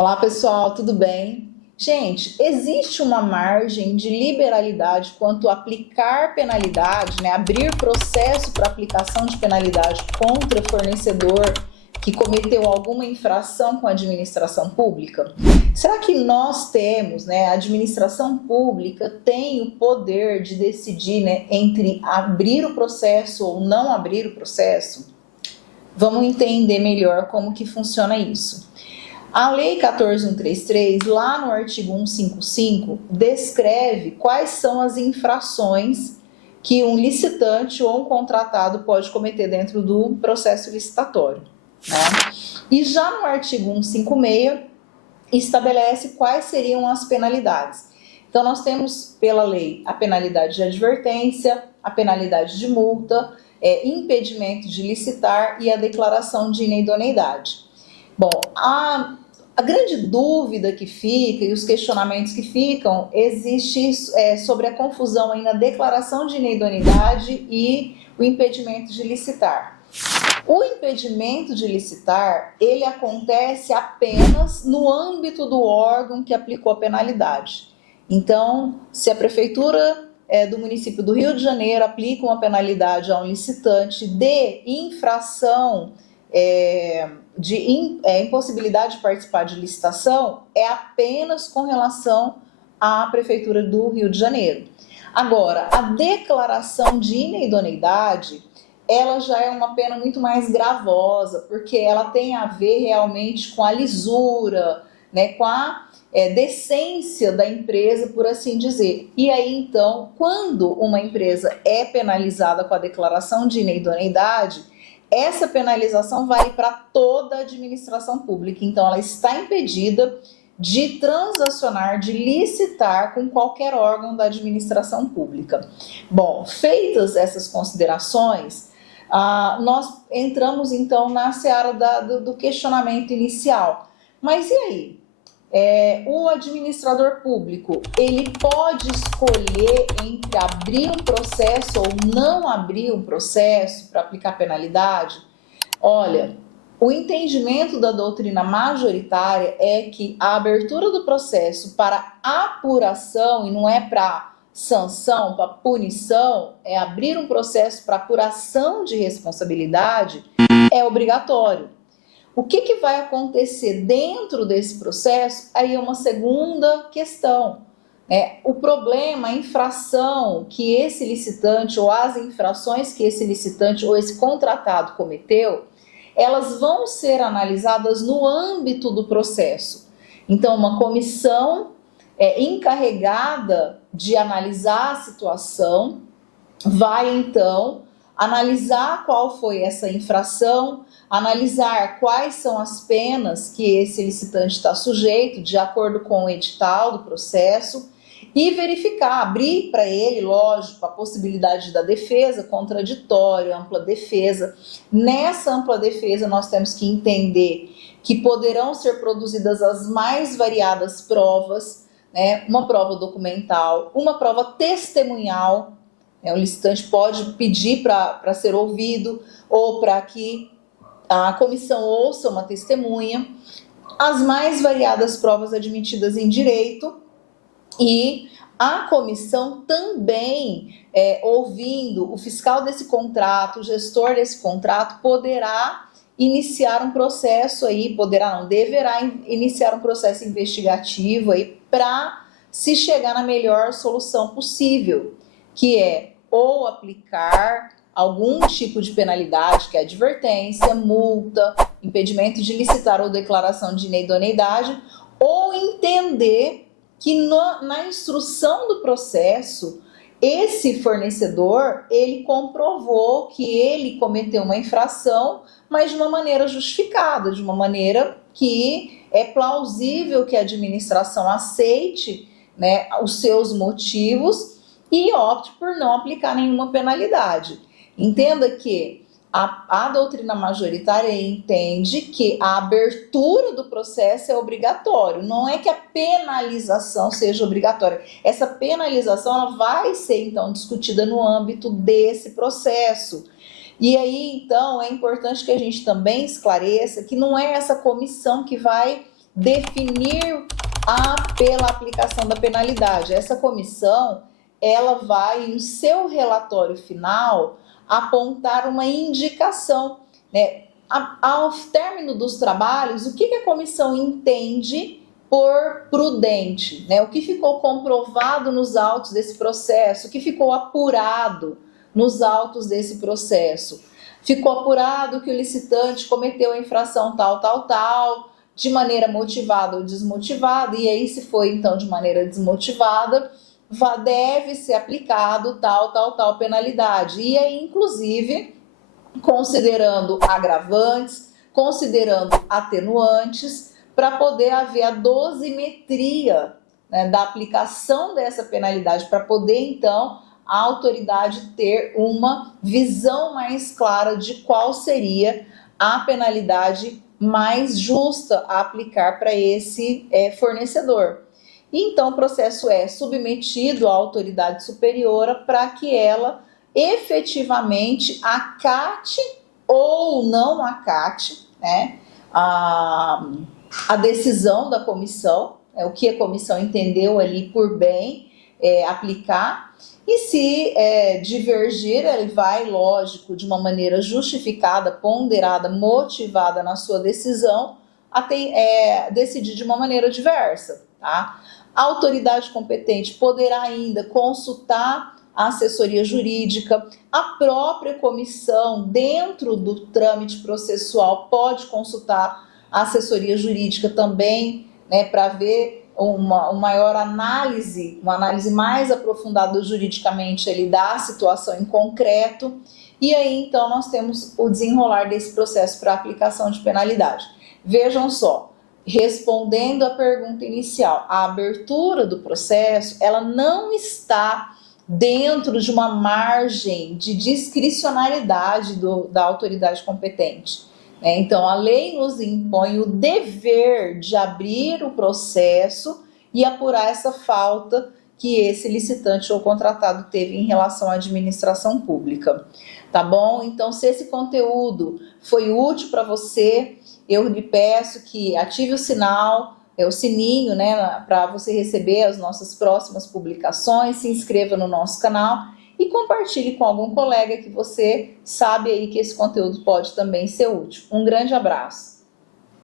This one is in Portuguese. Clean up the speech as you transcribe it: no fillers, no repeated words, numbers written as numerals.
Olá pessoal, tudo bem? Gente, existe uma margem de liberalidade quanto a aplicar penalidade, né? Abrir processo para aplicação de penalidade contra fornecedor que cometeu alguma infração com a administração pública? Será que nós temos, né? A administração pública tem o poder de decidir, né, entre abrir o processo ou não abrir o processo? Vamos entender melhor como que funciona isso. A Lei 14.133, lá no artigo 155, descreve quais são as infrações que um licitante ou um contratado pode cometer dentro do processo licitatório, né? E já no artigo 156, estabelece quais seriam as penalidades. Então, nós temos pela lei a penalidade de advertência, a penalidade de multa, impedimento de licitar e a declaração de inidoneidade. Bom, a grande dúvida que fica e os questionamentos que ficam existe sobre a confusão aí na declaração de inidoneidade e o impedimento de licitar. O impedimento de licitar, ele acontece apenas no âmbito do órgão que aplicou a penalidade. Então, se a prefeitura do município do Rio de Janeiro aplica uma penalidade a um licitante de infração de impossibilidade de participar de licitação, é apenas com relação à Prefeitura do Rio de Janeiro. Agora, a declaração de inidoneidade, ela já é uma pena muito mais gravosa, porque ela tem a ver realmente com a lisura, né, com a decência da empresa, por assim dizer. E aí, então, quando uma empresa é penalizada com a declaração de inidoneidade, essa penalização vale para toda a administração pública, então ela está impedida de transacionar, de licitar com qualquer órgão da administração pública. Bom, feitas essas considerações, nós entramos então na seara do questionamento inicial. Mas e aí? O administrador público, ele pode escolher entre abrir um processo ou não abrir um processo para aplicar penalidade? Olha, o entendimento da doutrina majoritária é que a abertura do processo para apuração, e não é para sanção, para punição, é abrir um processo para apuração de responsabilidade, é obrigatório. O que vai acontecer dentro desse processo? Aí é uma segunda questão. O problema, a infração que esse licitante ou as infrações que esse licitante ou esse contratado cometeu, elas vão ser analisadas no âmbito do processo. Então, uma comissão encarregada de analisar a situação vai, então, analisar qual foi essa infração, analisar quais são as penas que esse licitante está sujeito, de acordo com o edital do processo, e verificar, abrir para ele, lógico, a possibilidade da defesa, contraditório, ampla defesa. Nessa ampla defesa, nós temos que entender que poderão ser produzidas as mais variadas provas, né? Uma prova documental, uma prova testemunhal. O licitante pode pedir para ser ouvido ou para que a comissão ouça uma testemunha, as mais variadas provas admitidas em direito, e a comissão também, ouvindo o fiscal desse contrato, o gestor desse contrato, poderá iniciar um processo aí, deverá iniciar um processo investigativo aí para se chegar na melhor solução possível, que é ou aplicar algum tipo de penalidade, que é advertência, multa, impedimento de licitar ou declaração de inidoneidade, ou entender que na instrução do processo, esse fornecedor, ele comprovou que ele cometeu uma infração, mas de uma maneira justificada, de uma maneira que é plausível que a administração aceite, né, os seus motivos e opte por não aplicar nenhuma penalidade. Entenda que a doutrina majoritária entende que a abertura do processo é obrigatório, não é que a penalização seja obrigatória. Essa penalização ela vai ser, então, discutida no âmbito desse processo. E aí, então, é importante que a gente também esclareça que não é essa comissão que vai definir pela aplicação da penalidade. Essa comissão, ela vai, no seu relatório final, apontar uma indicação, né? Ao término dos trabalhos, o que a comissão entende por prudente, né? O que ficou comprovado nos autos desse processo, o que ficou apurado nos autos desse processo. Ficou apurado que o licitante cometeu a infração tal, de maneira motivada ou desmotivada, e aí, se foi então de maneira desmotivada, deve ser aplicado tal penalidade. E aí, inclusive, considerando agravantes, considerando atenuantes, para poder haver a dosimetria, né, da aplicação dessa penalidade, para poder então a autoridade ter uma visão mais clara de qual seria a penalidade mais justa a aplicar para esse fornecedor. E então o processo é submetido à autoridade superiora para que ela efetivamente acate ou não acate, né, a decisão da comissão, o que a comissão entendeu ali por bem aplicar, e se divergir, ele vai, lógico, de uma maneira justificada, ponderada, motivada na sua decisão, decidir de uma maneira diversa, tá? A autoridade competente poderá ainda consultar a assessoria jurídica, a própria comissão, dentro do trâmite processual, pode consultar a assessoria jurídica também, né, para ver uma maior análise, uma análise mais aprofundada juridicamente ali da situação em concreto, e aí então nós temos o desenrolar desse processo para aplicação de penalidade. Vejam só, respondendo à pergunta inicial, a abertura do processo, ela não está dentro de uma margem de discricionariedade da autoridade competente. Então, a lei nos impõe o dever de abrir o processo e apurar essa falta que esse licitante ou contratado teve em relação à administração pública. Tá bom? Então, se esse conteúdo foi útil para você, eu lhe peço que ative o sinal, o sininho, né, para você receber as nossas próximas publicações, se inscreva no nosso canal e compartilhe com algum colega que você sabe aí que esse conteúdo pode também ser útil. Um grande abraço!